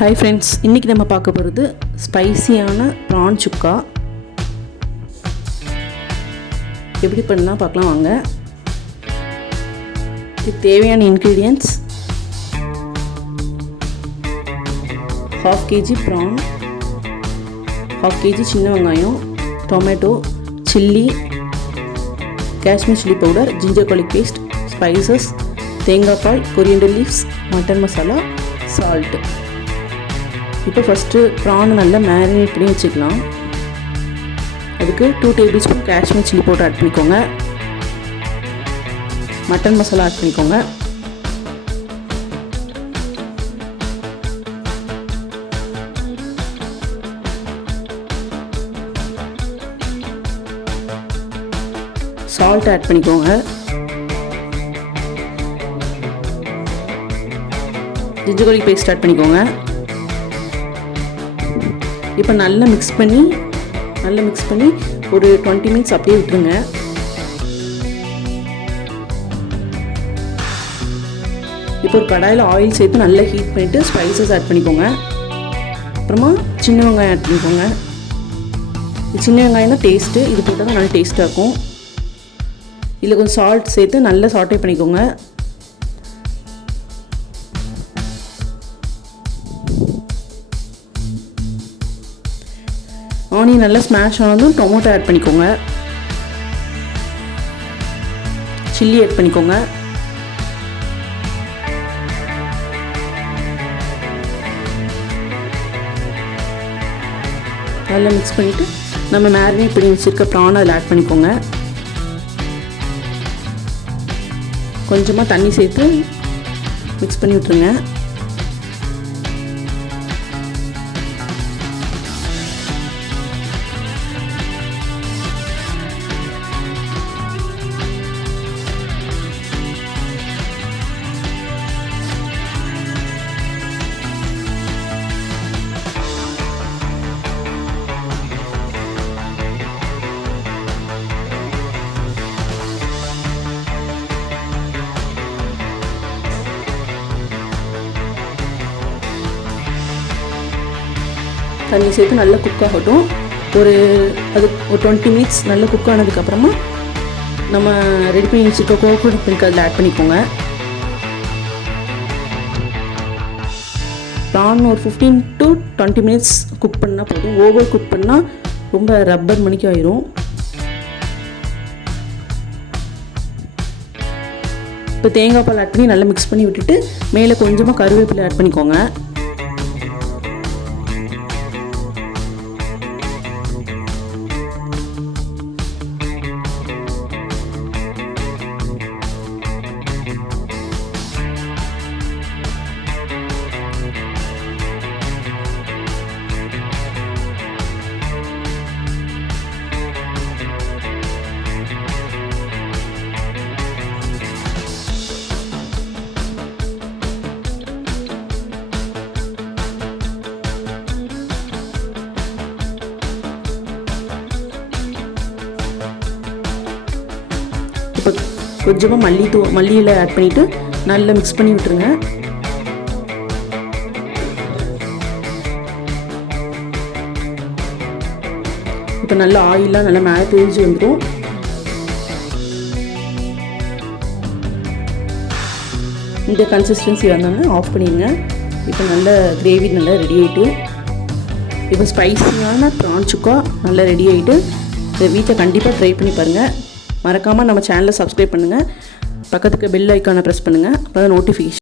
Hi friends, இன்றைக்கி நம்ம பார்க்க போகிறது ஸ்பைசியான ப்ரான் சுக்கா. எப்படி பண்ணலாம் பார்க்கலாம் வாங்க. இதுக்கு தேவையான இன்க்ரீடியன்ட்ஸ்: 1/2 kg ப்ரான், 1/2 kg சின்ன வெங்காயம், tomato, chilli, Kashmir chilli powder, ginger garlic paste, spices, தேங்காய் பால், coriander leaves, mutton masala, salt. இப்போ ஃபஸ்ட்டு ப்ரான் நல்லா மேரினேட் பண்ணி வச்சுக்கலாம். அதுக்கு 2 tablespoon Kashmir chilli powder add பண்ணிக்கோங்க. மட்டன் மசாலா ஆட் பண்ணிக்கோங்க. சால்ட் ஆட் பண்ணிக்கோங்க. ஜிஞ்சர் garlic பேஸ்ட் ஆட் பண்ணிக்கோங்க. இப்போ நல்லா மிக்ஸ் பண்ணி ஒரு 20 minutes அப்படியே விட்டுருங்க. இப்போ ஒரு கடாயில் ஆயில் சேர்த்து நல்லா ஹீட் பண்ணிவிட்டு ஸ்பைசஸ் ஆட் பண்ணிக்கோங்க. அப்புறமா சின்ன வெங்காயம் ஆட் பண்ணிக்கோங்க. சின்ன வெங்காயம் தான் டேஸ்ட்டு, இது போட்டால் தான் நல்லா டேஸ்ட்டாக இருக்கும். இதில் கொஞ்சம் சால்ட் சேர்த்து நல்லா சாட்டே பண்ணிக்கோங்க. ஆனியன் நல்லா ஸ்மாஷ் ஆனதும் டொமேட்டோ ஆட் பண்ணிக்கோங்க. சில்லி ஆட் பண்ணிக்கோங்க. நல்லா மிக்ஸ் பண்ணிவிட்டு நம்ம மேரினேட் பண்ணி வச்சுருக்க ப்ரான் அதில் ஆட் பண்ணிக்கோங்க. கொஞ்சமாக தண்ணி சேர்த்து மிக்ஸ் பண்ணி விட்டுருங்க. தண்ணி சேர்த்து நல்லா குக் ஆகட்டும். ஒரு 20 minutes நல்லா குக் ஆனதுக்கப்புறமா நம்ம ரெடி பண்ணி வச்சுருக்க கோகோனட் மில்க் அதில் ஆட் பண்ணிக்கோங்க. ப்ரான் ஒரு 15 to 20 minutes குக் பண்ணால் போதும். ஓவர் குக் பண்ணால் ரொம்ப ரப்பர் மணிக்கு ஆயிரும். இப்போ தேங்காய் பால் ஆட் பண்ணி நல்லா மிக்ஸ் பண்ணி விட்டுட்டு மேலே கொஞ்சமாக கருவேப்பிலை ஆட் பண்ணிக்கோங்க. இப்போ கொஞ்சமாக மல்லியில் ஆட் பண்ணிவிட்டு நல்லா மிக்ஸ் பண்ணி விட்டுருங்க. இப்போ நல்லா ஆயிலெலாம் நல்லா மேலே தெரிஞ்சு வந்துடும். இந்த கன்சிஸ்டன்சி வந்தோன்னா ஆஃப் பண்ணிடுங்க. இப்போ நல்ல கிரேவி நல்லா ரெடி ஆகிட்டு, இப்போ ஸ்பைசியான ப்ரான் சுக்கா நல்லா ரெடி ஆகிட்டு, இதை வீட்டில் கண்டிப்பாக ட்ரை பண்ணி பாருங்கள். மறக்காமல் நம்ம சேனலை சப்ஸ்கிரைப் பண்ணுங்கள். பக்கத்துக்கு பெல் ஐக்கானை ப்ரெஸ் பண்ணுங்கள். அப்போ தான் நோட்டிஃபிகேஷன்